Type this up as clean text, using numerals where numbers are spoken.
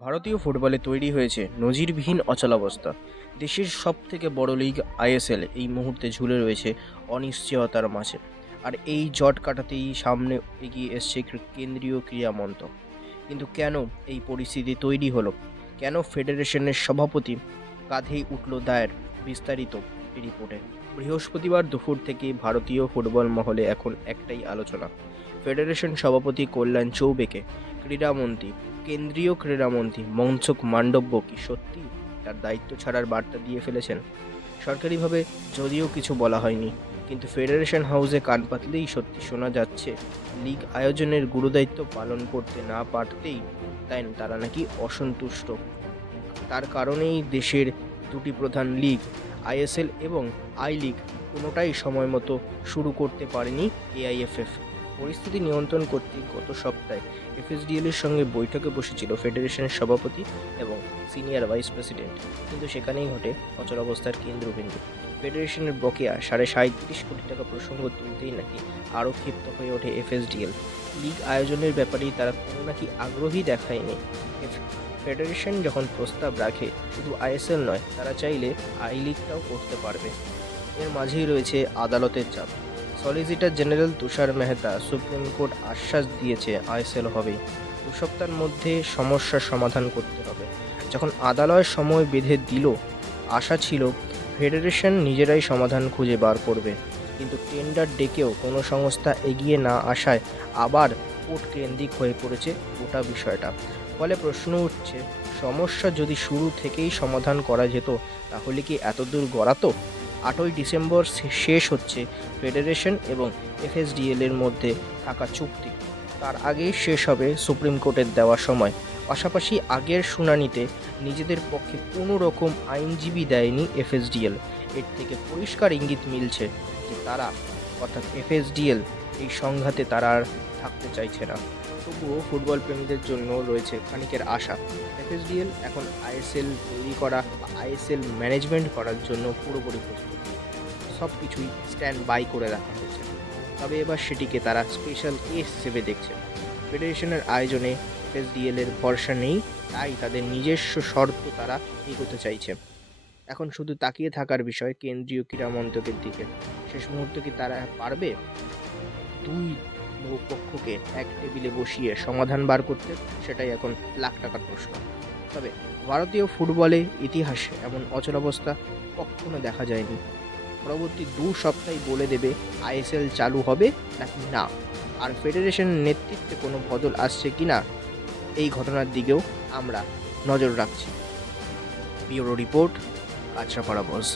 ভারতীয় ফুটবলে তৈরি হয়েছে নজিরবিহীন অচলাবস্থা। দেশের সবথেকে বড় লিগ আইএসএল এই মুহূর্তে ঝুলে রয়েছে অনিশ্চয়তার মাঝে। আর এই জট কাটাতেই সামনে এগিয়ে এসছে কেন্দ্রীয় ক্রীড়া মন্ত্রক। কিন্তু কেন এই পরিস্থিতি তৈরি হলো? কেন ফেডারেশনের সভাপতি কাঁধেই উঠল দায়ের? বিস্তারিত এই রিপোর্টে। বৃহস্পতিবার দুপুর থেকে ভারতীয় ফুটবল মহলে এখন একটাই আলোচনা। ফেডারেশন সভাপতি কল্যাণ চৌবেকে ক্রীড়ামন্ত্রী কেন্দ্রীয় ক্রীড়ামন্ত্রী মনসুখ মান্ডব্য কি সত্যি তার দায়িত্ব ছাড়ার বার্তা দিয়ে ফেলেছেন? সরকারিভাবে যদিও কিছু বলা হয়নি, কিন্তু ফেডারেশন হাউসে কান পাতলেই সত্যি শোনা যাচ্ছে লিগ আয়োজনের গুরুদায়িত্ব পালন করতে না পারতেই তারা নাকি অসন্তুষ্ট। তার কারণেই দেশের দুটি প্রধান লিগ আইএসএল এবং আই লিগ কোনোটাই সময় মতো শুরু করতে পারেনি এআইএফএফ। পরিস্থিতি নিয়ন্ত্রণ করতে গত সপ্তাহে এফএসডিএল এর সঙ্গে বৈঠকে বসেছিল ফেডারেশনের সভাপতি এবং সিনিয়র ভাইস প্রেসিডেন্ট, কিন্তু সেখানেই ঘটে অচলাবস্থার কেন্দ্রবিন্দু। ফেডারেশনের বকেয়া 37.5 কোটি টাকা প্রসঙ্গ তুলতেই নাকি আরও ক্ষিপ্ত হয়ে ওঠে এফএসডিএল। লিগ আয়োজনের ব্যাপারেই তারা কোনো নাকি আগ্রহী দেখায়নি। ফেডারেশন যখন প্রস্তাব রাখে শুধু আইএসএল নয়, তারা চাইলে আই লিগটাও করতে পারবে। এর মাঝেই রয়েছে আদালতের চাপ। সলিসিটর জেনারেল তুষার মেহতা সুপ্রিম কোর্ট আশ্বাস দিয়েছে আইএসএল হবে। 2 সপ্তাহের মধ্যে সমস্যার সমাধান করতে হবে। যখন আদালত সময় বেঁধে দিল, আশা ছিল ফেডারেশন নিজেরাই সমাধান খুঁজে বার করবে, কিন্তু টেন্ডার ডেকেও কোনো সংস্থা এগিয়ে না আসায় আবার কোর্ট কেন্দ্রিক হয়ে পড়েছে গোটা বিষয়টা। ফলে প্রশ্ন উঠছে, সমস্যা যদি শুরু থেকেই সমাধান করা যেত তাহলে কি এতদূর গড়াতো? 8ই ডিসেম্বর শেষ হচ্ছে ফেডারেশন এবং এফএসডিএল এর মধ্যে থাকা চুক্তি। তার আগেই শেষ হবে সুপ্রিম কোর্টের দেওয়া সময়। পাশাপাশি আগের শুনানিতে নিজেদের পক্ষে কোনো রকম আইনজীবী দেয়নি এফএসডিএল। এর থেকে পরিষ্কার ইঙ্গিত মিলছে যে তারা, অর্থাৎ এফএসডিএল, এই সংঘাতে তারা আর থাকতে চাইছে না। তবুও ফুটবল প্রেমীদের জন্য রয়েছে খানিকের আশা। এফএসডিএল এখন আইএসএল তৈরি করা বা আইএসএল ম্যানেজমেন্ট করার জন্য পুরোপুরি প্রস্তুত। সব কিছুই স্ট্যান্ড বাই করে রাখা হয়েছে। তবে এবার সেটিকে তারা স্পেশাল কেস হিসেবে দেখছে। ফেডারেশনের আয়োজনে এফএসডিএল এর ভরসা নেই, তাই তাদের নিজস্ব শর্ত তারা এগোতে চাইছে। এখন শুধু তাকিয়ে থাকার বিষয় কেন্দ্রীয় ক্রীড়া মন্ত্রকের দিকে। শেষ মুহূর্তে কি তারা পারবে দুই পক্ষকে এক টেবিলে বসিয়ে সমাধান বার করতে? সেটাই এখন লাখ টাকার প্রশ্ন। তবে ভারতীয় ফুটবলে ইতিহাসে এমন অচলাবস্থা কখনো দেখা যায়নি। পরবর্তী 2 সপ্তাহে বলে দেবে আইএসএল চালু হবে নাকি না, আর ফেডারেশনের নেতৃত্বে কোনো বদল আসছে কিনা। এই ঘটনার দিকেও আমরা নজর রাখছি। ব্যুরো রিপোর্ট, কাঁচরাপাড়া বস।